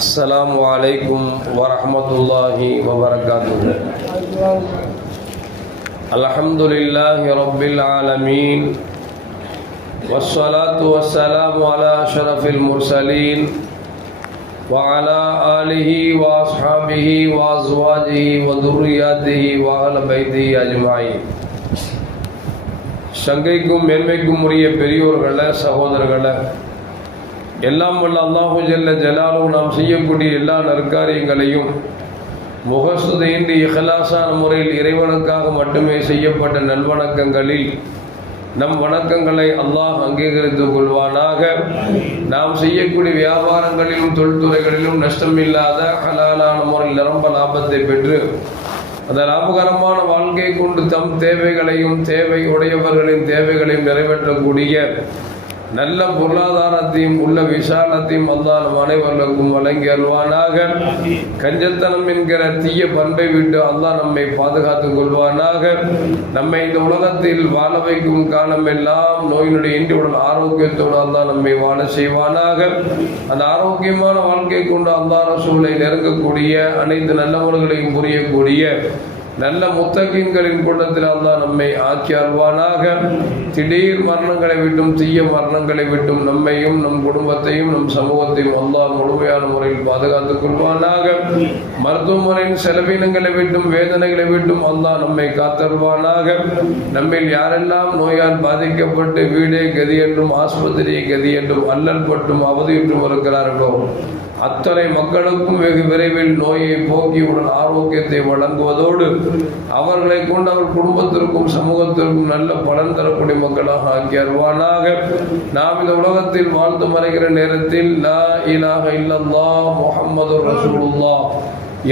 السلام عليكم ورحمة الله وبركاته. الحمد لله رب العالمين والصلاة والسلام على أشرف المرسلين وعلى آله وأصحابه وأزواجه وذرياته وأهل بيته أجمعين. சங்கைக்கும் மேன்மைக்கும் உரிய பெரியோர்களே, சகோதரர்களே, எல்லாம் வல்ல அல்லாஹு ஜல்ல ஜலாலுஹு நாம் செய்யக்கூடிய எல்லா நற்காரியங்களையும் முகஸ்துதையின்றி இஹ்லாஸான முறையில் இறைவனுக்காக மட்டுமே செய்யப்பட்ட நல்வணக்கங்களில் நம் வணக்கங்களை அல்லாஹ் அங்கீகரித்துக் கொள்வானாக. நாம் செய்யக்கூடிய வியாபாரங்களிலும் தொழில்துறைகளிலும் நஷ்டமில்லாத ஹலாலான முறையில் நிரம்ப லாபத்தை பெற்று அந்த லாபகரமான வாழ்க்கை கொண்டு தம் தேவைகளையும் தேவை உடையவர்களின் தேவைகளையும் நிறைவேற்றக்கூடிய நல்ல பொருளாதாரத்தையும் உள்ள விசாலத்தையும் அல்லாஹ் நம் அனைவர்களுக்கும் வழங்கி அருள்வானாக. கஞ்சத்தனம் என்கிற தீய பண்பை விட்டு அல்லாஹ் நம்மை பாதுகாத்துக் கொள்வானாக. நம்மை இந்த உலகத்தில் வாழ வைக்கும் காலமெல்லாம் நோயினுடைய இன்றியுடன் ஆரோக்கியத்தோடு அல்லாஹ் நம்மை வாழ செய்வானாக. அந்த ஆரோக்கியமான வாழ்க்கை கொண்டு அல்லாஹ் ரசூலை நெருங்கக்கூடிய அனைத்து நல்லவர்களையும் புரியக்கூடிய நல்ல முத்தகீன்களின் கூட்டத்தில் அல்லாஹ் நம்மை ஆக்கி அருள்வானாக. திடீர் மரணங்களை விட்டும் தீய மரணங்களை விட்டும் நம்மையும் நம் குடும்பத்தையும் நம் சமூகத்தையும் அல்லாஹ் முழுமையான முறையில் பாதுகாத்துக் கொள்வானாக. மருத்துவமனையின் செலவினங்களை விட்டும் வேதனைகளை விட்டும் அல்லாஹ் நம்மை காத்தருள்வானாக. நம்மில் யாரெல்லாம் நோயால் பாதிக்கப்பட்டு வீடே கதி என்றும் ஆஸ்பத்திரியை கதி என்றும் அல்லல் பட்டும் அவதியுற்றும் இருக்கிறார்களோ அத்தனை மக்களுக்கும் வெகு விரைவில் நோயை போக்கியுடன் ஆரோக்கியத்தை வழங்குவதோடு அவர்களை கொண்டு அவர் குடும்பத்திற்கும் சமூகத்திற்கும் நல்ல பலன் தரக்கூடிய மக்களாக ஆக்கி அருள்வானாக. நாம் இந்த உலகத்தில் வாழ்ந்து மறைகிற நேரத்தில் லா இலாஹ இல்லல்லாஹ் முஹம்மதுர் ரசூலுல்லாஹ்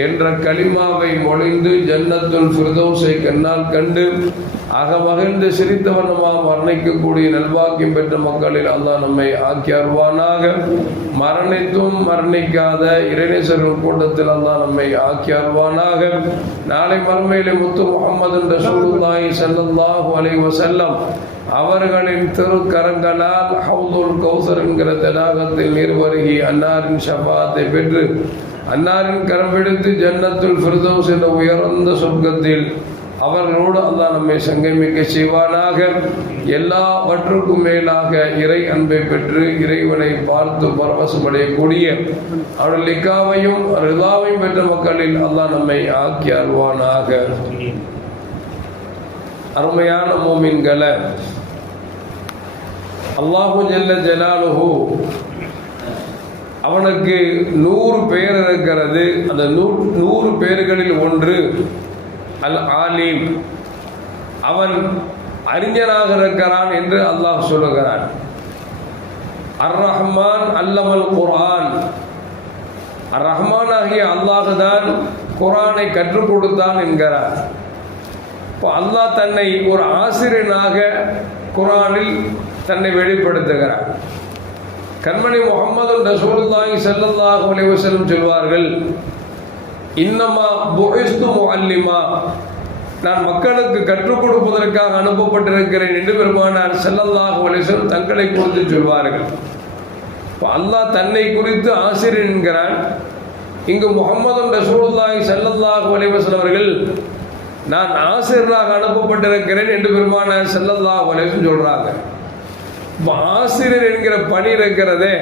என்ற கலிமாவை மொழிந்து ஜன்னத்துல் ஃபிர்தௌஸை கண்ணால் கண்டு அகமகிழ்ந்து சிரித்த வண்ணமாக மரணிக்கக்கூடிய நல்வாக்கியம் பெற்ற மக்களில் அல்லாஹ் நம்மை ஆக்கி அருள்வானாக. மரணித்தும் மரணிக்காத இறைநேசர்கள் கூட்டத்தில் அல்லாஹ் நம்மை ஆக்கி அருள்வானாக. நாளை மறுமையிலே முத்து முஹம்மது ரசூலுல்லாஹி ஸல்லல்லாஹு அலைஹி வஸல்லம் அவர்களின் திருக்கரங்களால் ஹவுதுல் கௌசர் என்கிற தடாகத்தில் நீர் வருகி அன்னாரின் ஷஃபாத்தை பெற்று அன்னாரின் கரம் பிடித்து ஜன்னத்துல் ஃபிர்தௌஸ் என்ற உயர்ந்த சொர்க்கத்தில் அவர்களோடு அல்லாஹ் நம்மை சங்கமிக்க செய்வானாக. எல்லாவற்றுக்கும் மேலாக இறை அன்பை பெற்று இறைவனை பார்த்து பரவசமடையக்கூடிய அவர்கள் லிக்காவையும் ரிதாவையும் பெற்ற மக்களில் அல்லாஹ் நம்மை ஆக்கி அருள்வானாக. அருமையான மோமின்களை, அல்லாஹு ஜல்ல ஜலாலுஹு அவனுக்கு 100 பெயர் இருக்கிறது. அந்த 100 பெயர்களில் ஒன்று அல் ஆலிம், அவன் அறிஞனாக இருக்கிறான் என்று அல்லாஹ் சொல்லுகிறான். அர் ரஹ்மான் அல்லமல் குர்ஆன், அர் ரஹ்மான் ஆகிய அல்லாஹ் தான் குர்ஆனை கற்றுக் கொடுத்தான் என்கிறார். இப்போ அல்லாஹ் தன்னை ஒரு ஆசிரியனாக குர்ஆனில் தன்னை வெளிப்படுத்துகிறார். கண்மணி முஹம்மது ரசூலுல்லாஹி ஸல்லல்லாஹு அலைஹி வஸல்லம் சொல்வார்கள், இன்னமா புஇஸ்து முஅல்லிமா, நான் மக்களுக்கு கற்றுக் கொடுப்பதற்காக அனுப்பப்பட்டிருக்கிறேன் என்று பெருமானார் ஸல்லல்லாஹு அலைஹி வஸல்லம் தங்களை குறித்து சொல்வார்கள். அல்லாஹ் தன்னை குறித்து ஆசிரியர் என்கிறான். இங்கு முஹம்மது ரசூலுல்லாஹி ஸல்லல்லாஹு அலைஹி வஸல்லம் அவர்கள் நான் ஆசிரியராக அனுப்பப்பட்டிருக்கிறேன் என்று பெருமானார் ஸல்லல்லாஹு அலைஹி வஸல்லம் சொல்றாங்க. ஆசிரியர் என்கிற பணி இருக்கிறதே,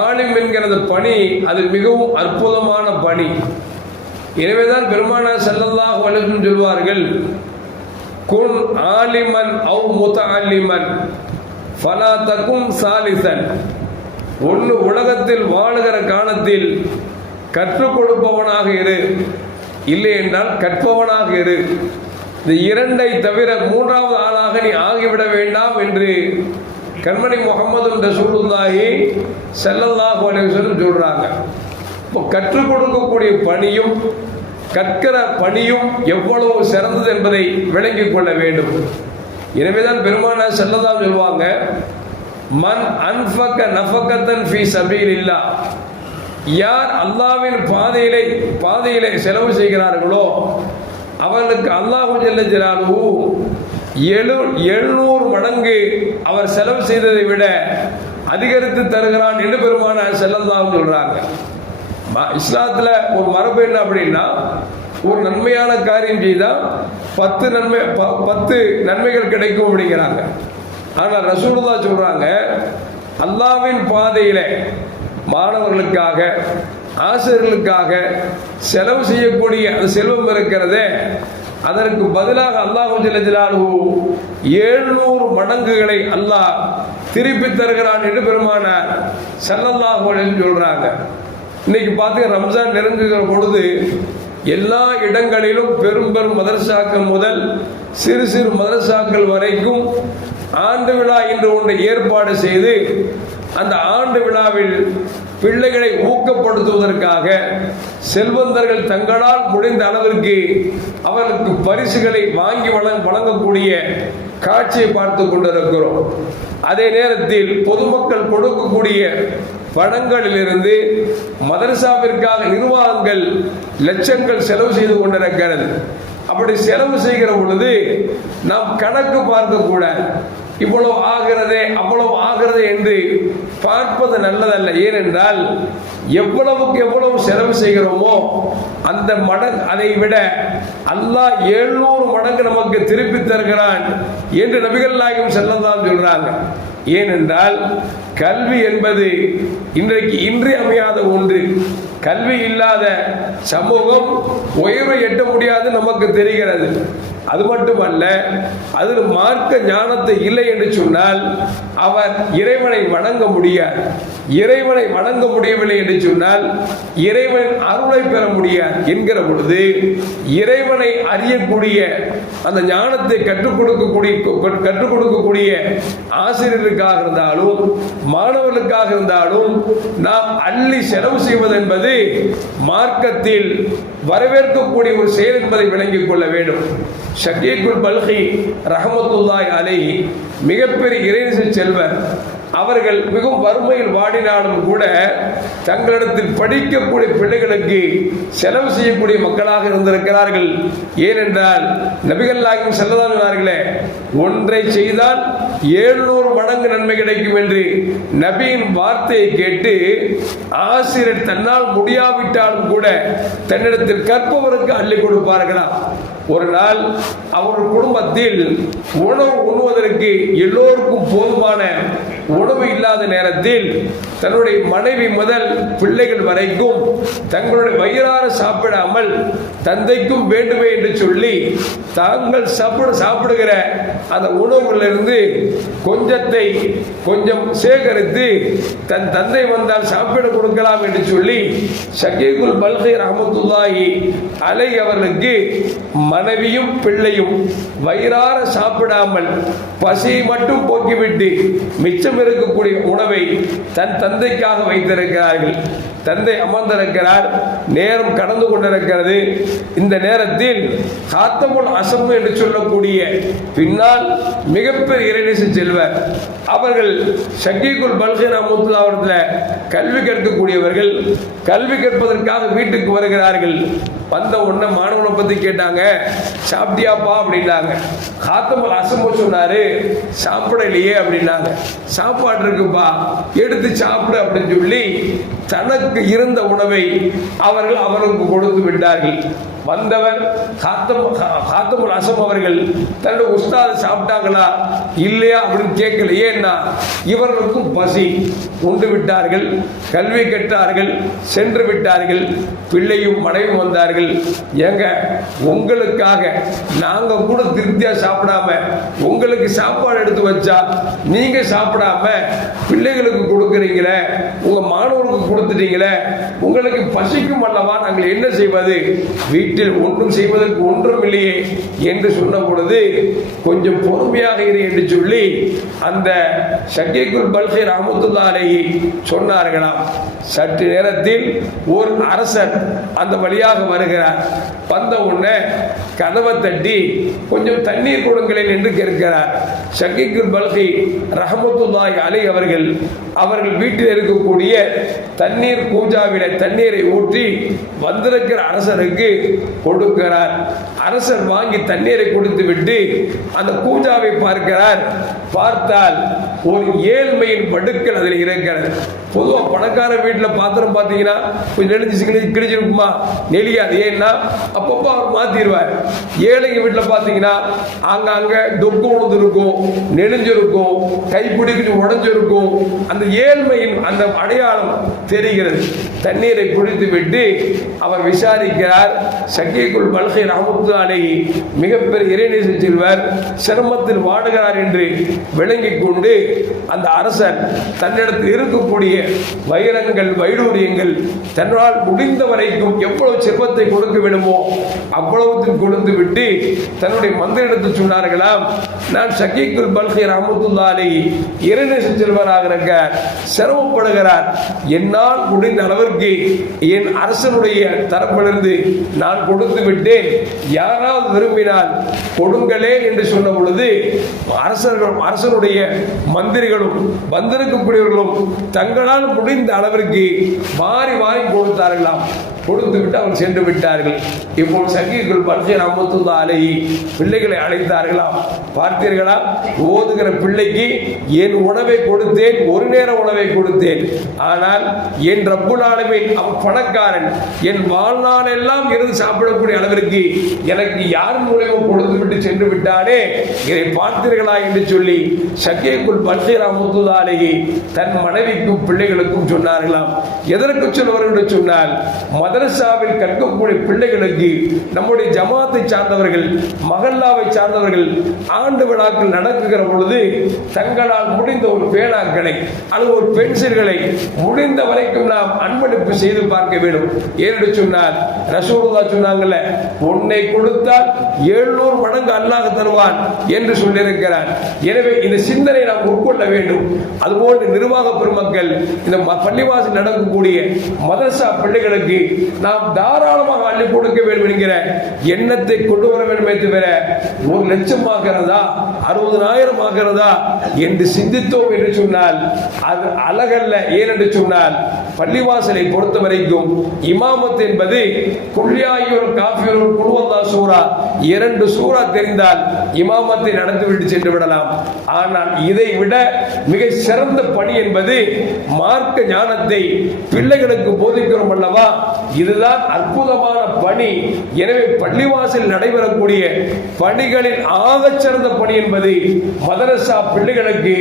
ஆலிம் என்கிறது பணி, அது மிகவும் அற்புதமான பணி. எனவேதான் பெருமானார் ஸல்லல்லாஹு அலைஹி வஸல்லம் சொல்வார்கள், குன் ஆலிமன் அவ் முத்தஅல்லிமன் ஃபலா தகும் சாலிசன். ஒன்று உலகத்தில் வாழுகிற காலத்தில் கற்றுக் கொடுப்பவனாக இரு, இல்லை என்றால் கற்பவனாக இரு. இந்த இரண்டை தவிர மூன்றாவது ஆளாக நீ ஆகிவிட வேண்டாம் என்று கண்மணி முஹம்மது ரசூலுல்லாஹி ஸல்லல்லாஹு அலைஹி வஸல்லம் சொல்றாங்க. இப்போ கற்றுக் கொடுக்கக்கூடிய பணியும் கற்கிற பணியும் எவ்வளவு சிறந்தது என்பதை விளங்கிக் கொள்ள வேண்டும். எனவேதான் பெருமானார் ஸல்லல்லாஹு அலைஹி சொல்வாங்க, மன் அன்ஃபக நஃபகத்தன் ஃபீ சபீலில்லாஹ், யார் அல்லாஹ்வின் பாதையிலே செலவு செய்கிறார்களோ அவர்களுக்கு அல்லாஹு ஜல்ல ஜலாலுஹு 700 மடங்கு அவர் செலவு செய்ததை விட அதிகரித்து தருகிறான் என்று பெருமானார் ஸல்லல்லாஹு சொல்றாங்க. இஸ்லாத்துல ஒரு மரபு என்ன அப்படின்னா, ஒரு நன்மையான காரியம் செய்தால் 10 நன்மைகள் கிடைக்கும் அப்படிங்கிறாங்க. ஆனால் ரசூலுல்லாஹ் சொல்றாங்க, அல்லாஹ்வின் பாதையில மாணவர்களுக்காக ஆசிரியர்களுக்காக செலவு செய்யக்கூடிய அந்த செல்வம் இருக்கிறதே, அதற்கு பதிலாக அல்லாஹ் ஜல்ல ஜலாலுஹு 700 மடங்குகளை அல்லாஹ் திருப்பி தருகிறான் என்று பெருமானார் ஸல்லல்லாஹு அலைஹி சொல்றாங்க. இன்னைக்கு பார்த்தீங்க, ரம்ஜான் நெருங்குகிற பொழுது எல்லா இடங்களிலும் பெரும் பெரும் மதரசாக்கள் முதல் சிறு சிறு மதரசாக்கள் வரைக்கும் ஆண்டு விழா என்று ஒன்றை ஏற்பாடு செய்து அந்த ஆண்டு விழாவில் பிள்ளைகளை ஊக்கப்படுத்துவதற்காக செல்வந்தர்கள் தங்களால் முடிந்த அளவிற்கு அவர்களுக்கு பரிசுகளை வாங்கி வழங்கக்கூடிய காட்சியை பார்த்து கொண்டிருக்கிறோம். அதே நேரத்தில் பொதுமக்கள் கொடுக்கக்கூடிய பணங்களிலிருந்து மதரசாவிற்காக நிர்வாகங்கள் லட்சங்கள் செலவு செய்து கொண்டிருக்கிறது. அப்படி செலவு செய்கிற பொழுது நாம் கணக்கு பார்க்கக்கூடாது. இவ்வளவு ஆகிறதே அவ்வளவு ஆகிறது என்று பார்ப்பது நல்லதல்ல. ஏனென்றால் எவ்வளவுக்கு எவ்வளவு செலவு செய்கிறோமோ அந்த மடங்கு, அதை விட அல்லாஹ் 700 மடங்கு நமக்கு திருப்பி தருகிறான் என்று நபிகள் நாயகம் ஸல்லல்லாஹு சொல்றாங்க. ஏனென்றால் கல்வி என்பது இன்றைக்கு இன்றியமையாத ஒன்று. கல்வி இல்லாத சமூகம் உயர்வை எட்ட முடியாது நமக்கு தெரிகிறது. அது மட்டுமல்ல, அதில் மார்க்க ஞானத்தை இல்லை என்று சொன்னால் அவர் இறைவனை வணங்க முடியாது. இறைவனை வணங்க முடியவில்லை என்று சொன்னால் இறைவன் அருளை பெற முடியாது என்கிற பொழுது இறைவனை அறியக்கூடிய அந்த ஞானத்தை கற்றுக் கொடுக்கக்கூடிய ஆசிரியர்களுக்காக இருந்தாலும் மாணவர்களுக்காக இருந்தாலும் நாம் அள்ளி செலவு செய்வது என்பது மார்க்கத்தில் வரவேற்கக்கூடிய ஒரு செயல் என்பதை விளங்கிக் கொள்ள வேண்டும். ஷகீகுல் பல்கி ரஹ்மத்துல்லாஹி அலைஹி மிகப்பெரிய இறைநேச செல்வர். அவர்கள் மிகவும் வறுமையில் வாடினாலும் கூட தங்களிடத்தில் படிக்கக்கூடிய பிள்ளைகளுக்கு செலவு செய்யக்கூடிய மக்களாக இருந்திருக்கிறார்கள். ஏனென்றால் நபிகள் நாயகம் ஸல்லல்லாஹு அலைஹி ஒன்றை செய்தால் 700 மடங்கு நன்மை கிடைக்கும் என்று நபியின் வார்த்தையை கேட்டு ஆசிரியர் தன்னால் முடியாவிட்டாலும் கூட தன்னிடத்தில் கற்பவருக்கு அள்ளி கொடுப்பார்களாம். ஒரு நாள் அவர் குடும்பத்தில் உணவு உண்ணுவதற்கு எல்லோருக்கும் போதுமான உணவு இல்லாத நேரத்தில் தன்னுடைய மனைவி முதல் பிள்ளைகள் வரைக்கும் தங்களுடைய வயிறார சாப்பிடாமல் தந்தைக்கும் வேண்டுமே என்று சொல்லி தாங்கள் சாப்பிடுகிற அந்த உணவுகளிலிருந்து கொஞ்சம் சேகரித்து தன் தந்தை வந்தால் சாப்பிட கொடுக்கலாம் என்று சொல்லி ஷகீகுல் பல்கி ரஹ்மத்துல்லாஹி அலைஹி அவர்களுக்கு மனைவியும் பிள்ளையும் வயிறார சாப்பிடாமல் பசியை மட்டும் போக்கிவிட்டு மிச்சம் இருக்கக்கூடிய உணவை தன் தந்தைக்காக வைத்திருக்கிறார்கள். தந்தை அமர்ந்திருக்கிறார், நேரம் கடந்து கொண்டிருக்கிறது. இந்த நேரத்தில் காத்தமுல் அசம் என்று சொல்லக்கூடிய பின்னால் மிகப்பெரிய இறைநேச செல்வர் அவர்கள் ஷகீகுல் பல்கி ரஹ்மத்துல்லாஹி அவர்கள் கல்வி கற்கக்கூடியவர்கள். கல்வி கற்பதற்காக வீட்டுக்கு வருகிறார்கள். வந்த உடனே மாணவனை பத்தி கேட்டாங்க, சாப்பிட்டியாப்பா அப்படின்னாங்க. காத்தமுல் அசம் சொன்னாரு, சாப்பிடலையே அப்படின்னாங்க. சாப்பாடு இருக்குப்பா, எடுத்து சாப்பிடு அப்படின்னு சொல்லி தனக்கு இருந்த உணவை அவர்களுக்கு கொடுத்து விட்டார்கள். வந்தவர் காத்தமுல் அசம் அவர்கள் தன்னுடைய உஸ்தாது சாப்பிட்டாங்களா இல்லையா அப்படின்னு கேட்கல. ஏன்னா இவர்களுக்கும் பசி, உண்டு விட்டார்கள், கல்வி கற்றார்கள், சென்று விட்டார்கள். பிள்ளையும் மனைவி வந்தார்கள். ஏங்க, உங்களுக்காக நாங்க கூட திருப்தியா சாப்பிடாம உங்களுக்கு சாப்பாடு எடுத்து வச்சா நீங்க சாப்பிடாம பிள்ளைகளுக்கு கொடுக்குறீங்களே, உங்க மாணவர்களுக்கு கொடுத்துட்டீங்களே, உங்களுக்கு பசிக்கும் அல்லவா, நாங்கள் என்ன செய்வது, வீட்டில் ஒன்றும் செய்வதற்கு ஒன்றும் இல்லையே என்று சொன்ன பொழுது கொஞ்சம் பொறுமையாக இரு என்று சொல்லி அந்த ஷகீகுல் பல்கி ரஹ்மத்துல்லாஹி அலைஹி சொன்னார்களாம். சற்று நேரத்தில் ஒரு அரசர் அந்த வழியாக வருகிறார். வந்த உடனே கதவை தட்டி கொஞ்சம் தண்ணீர் கொடுங்களேன் என்று கேட்கிறார். ஷகீகுல் பல்கி ரஹ்மத்துல்லாஹி அலைஹி அவர்கள் வீட்டில் இருக்கக்கூடிய தண்ணீர் கூஜாவில தண்ணீரை ஊற்றி வந்திருக்கிற அரசருக்கு கொடுக்கிறார். அரசர் வாங்கி தண்ணீரை கொடுத்து விட்டு அந்த கூஜாவை பார்க்கிறார். பார்த்தால் ஒரு ஏழ்மையின் படுக்கல் அதில் இருக்கிறது. பொதுவாக பணக்கார வீட்டில் பாத்திரம் பார்த்தீங்கன்னா கொஞ்சம் நெளிஞ்சு கிழிச்சிருக்குமா, நெளியாது. ஏன்னா அப்பப்போ அவர் மாற்றிடுவார். ஏழைங்க வீட்டில் பார்த்தீங்கன்னா அங்கே தொக்கு உழுது இருக்கும், நெளிஞ்சிருக்கும், கைப்பிடிக்கிட்டு உடஞ்சிருக்கும். அந்த ஏழ்மையின் அந்த அடையாளம் தெரிகிறது. தண்ணீரை குடித்து விட்டு அவர் விசாரிக்கிறார். ஷக்கீக்குல் பல்கி ரஹ்மத்துல்லாஹி அலைஹி மிகப்பெரிய இறைநேச செல்வர், சிரமத்தில் வாடுகிறார் என்று விளங்கிக் கொண்டு அந்த அரசன் தன்னிடத்தில் இருக்கக்கூடிய வைரங்கள் வைடூரியங்கள் தன்னால் முடிந்த வரைக்கும் எவ்வளவு செல்வத்தை கொடுக்க வேண்டுமோ அவ்வளவு கொடுத்து விட்டு தன்னுடைய மந்திரிடத்தில் சொன்னார்களாம், நான் ஷக்கீக்குல் பல்கி ரஹ்மத்துல்லாஹி அலைஹி இறைநேச செல்வராக இருக்க சிரமப்படுகிறார், என்னால் முடிந்த அளவிற்கு என் அரசனுடைய தரப்பிலிருந்து நான் கொடுத்து விட்டேன், யாராவது விரும்பினால் கொடுங்களே என்று சொன்ன பொழுது அரசனுடைய மந்திரிகளும் வந்திருக்கக்கூடியவர்களும் தங்களால் முடிந்த அளவிற்கு வாரி வாரி கொடுத்தார்களாம். கொடுத்து விட்டு அவர் சென்று விட்டார்கள். இப்போது ஷக்கீக்குல் பல்கி ரஹ்மத்துல்லாஹி அலைஹி பிள்ளைகளை அழைத்தார்களாம். பார்த்தீர்களா, ஓதுகிற பிள்ளைக்கு என் உணவை கொடுத்தேன், ஒரு நேர உணவை கொடுத்தேன், ஆனால் என் ரப்புல் ஆலமீன் அவன் பணக்காரன், என் வாழ்நாள் எல்லாம் இருந்து சாப்பிடக்கூடிய அளவிற்கு எனக்கு யார் மூலமும் கொடுத்து விட்டு சென்று விட்டானே, இதை பார்த்தீர்களா என்று சொல்லி ஷக்கீக்குல் பல்கி ரஹ்மத்துல்லாஹி அலைஹி தன் மனைவிக்கும் பிள்ளைகளுக்கும் சொன்னார்களாம். எதற்கு சொல்லுவார் என்று சொன்னால், மதரசாவில் கற்கக்கூடிய பிள்ளைகளுக்கு நம்முடைய ஜமாத்தை சார்ந்தவர்கள், மகல்லாவை சார்ந்தவர்கள் ஆண்டு விழாக்கள் நடக்குகிற பொழுது தங்களால் முடிந்த ஒரு பேனாக்களை அல்லது ஒரு பென்சில்களை முடிந்த வரைக்கும் நாம் அன்பளிப்பு செய்து பார்க்க வேண்டும். ஏனென்று சொன்னால் ரசூலுல்லாஹ் சொன்னாங்கல்ல, உன்னை கொடுத்தால் 700 மடங்கு அல்லாஹ் தருவான் என்று சொல்லியிருக்கிறார். எனவே இந்த சிந்தனை நாம் உட்கொள்ள வேண்டும். அதுபோன்று நிர்வாக பெருமக்கள் இந்த பள்ளிவாசல் நடக்கக்கூடிய மதரசா பிள்ளைகளுக்கு நாம் தாராளமாக அள்ளி கொடுக்க வேண்டும் என்கிற எண்ணத்தை கொண்டு வர வேண்டுமே தவிர 1 லட்சம் ஆகிறதா 60,000 ஆகிறதா என்று சிந்தித்தோம் என்று சொன்னால் அது அழகல்ல. ஏனென்று சொன்னால் பள்ளிவாசலை பொறுத்த வரைக்கும் இமாமத் என்பது குல்யாயுல் காஃபிருல் குல்வல்லாஹ் சூரா 2 சூரா தெரிந்தால் இமாமத்தை நடத்திவிட்டு சென்று விடலாம். ஆனால் இதை விட மிக சிறந்த பணி என்பது மார்க்க ஞானத்தை பிள்ளைகளுக்கு போதிக்கிறோம் அல்லவா, இதுதான் அற்புதமான பணி. எனவே பள்ளிவாசல் நடைபெறக்கூடிய பணிகளில் ஆகச் சிறந்த பணி என்பது மதரசா பிள்ளைகளுக்கு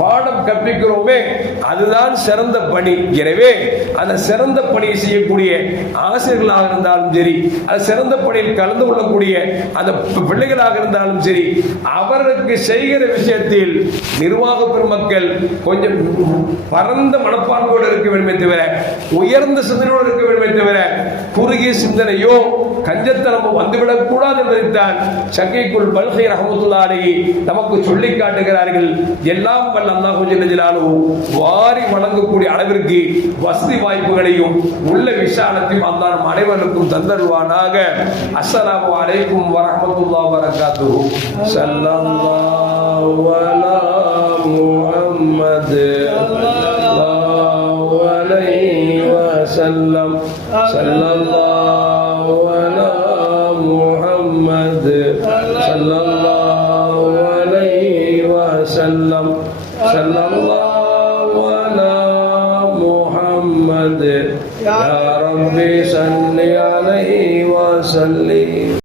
பாடம் கற்பிக்கிறோமே, அதுதான் சிறந்த பணி. எனவே அந்த சிறந்த பணியை செய்யக்கூடிய ஆசிரியர்களாக இருந்தாலும் சரி, அந்த சிறந்த பணியில் கலந்து கொள்ளக்கூடிய அந்த பிள்ளைகளாக இருந்தாலும் சரி, அவர்களுக்கு செய்கிற விஷயத்தில் நிர்வாக பெருமக்கள் கொஞ்சம் பரந்த மனப்பான்மையோடு இருக்க வேண்டுமே தவிர, உயர்ந்த சிந்தனையோடு இருக்க வேண்டுமே தவிர, குறுகிய சிந்தனையோ கஞ்சத்தனமோ வந்துவிடக் கூடாது என்பதைத்தான் ஷக்கீக்குல் பல்கி ரஹ்மத்துல்லாஹி அலைஹி நமக்கு சொல்லி காட்டுகிறார்கள். எல்லாம் வல்ல அல்லாஹ் ஜல்ல ஜலாலுஹு வாரி வழங்கக்கூடிய அளவிற்கு வசதி வாய்ப்புகளையும் உள்ள விசாலத்தையும் அல்லாஹ் நம் அனைவருக்கும் தந்தருவானாக. அஸ்ஸலாமு அலைக்கும் வரஹ்மத்துல்லாஹி வபரகாத்துஹு. ஸல்லல்லாஹு அலா முஹம்மத் ஸல்லல்லாஹு அலைஹி வஸல்லம். ஸல்லல்லாஹு அலா முஹம்மத் ஸல்லல்லாஹு அலைஹி வஸல்லம். ஸல்லல்லாஹு அலா முஹம்மத் யா ரப்பி ஸல்லி அலைஹி வஸல்லிம்.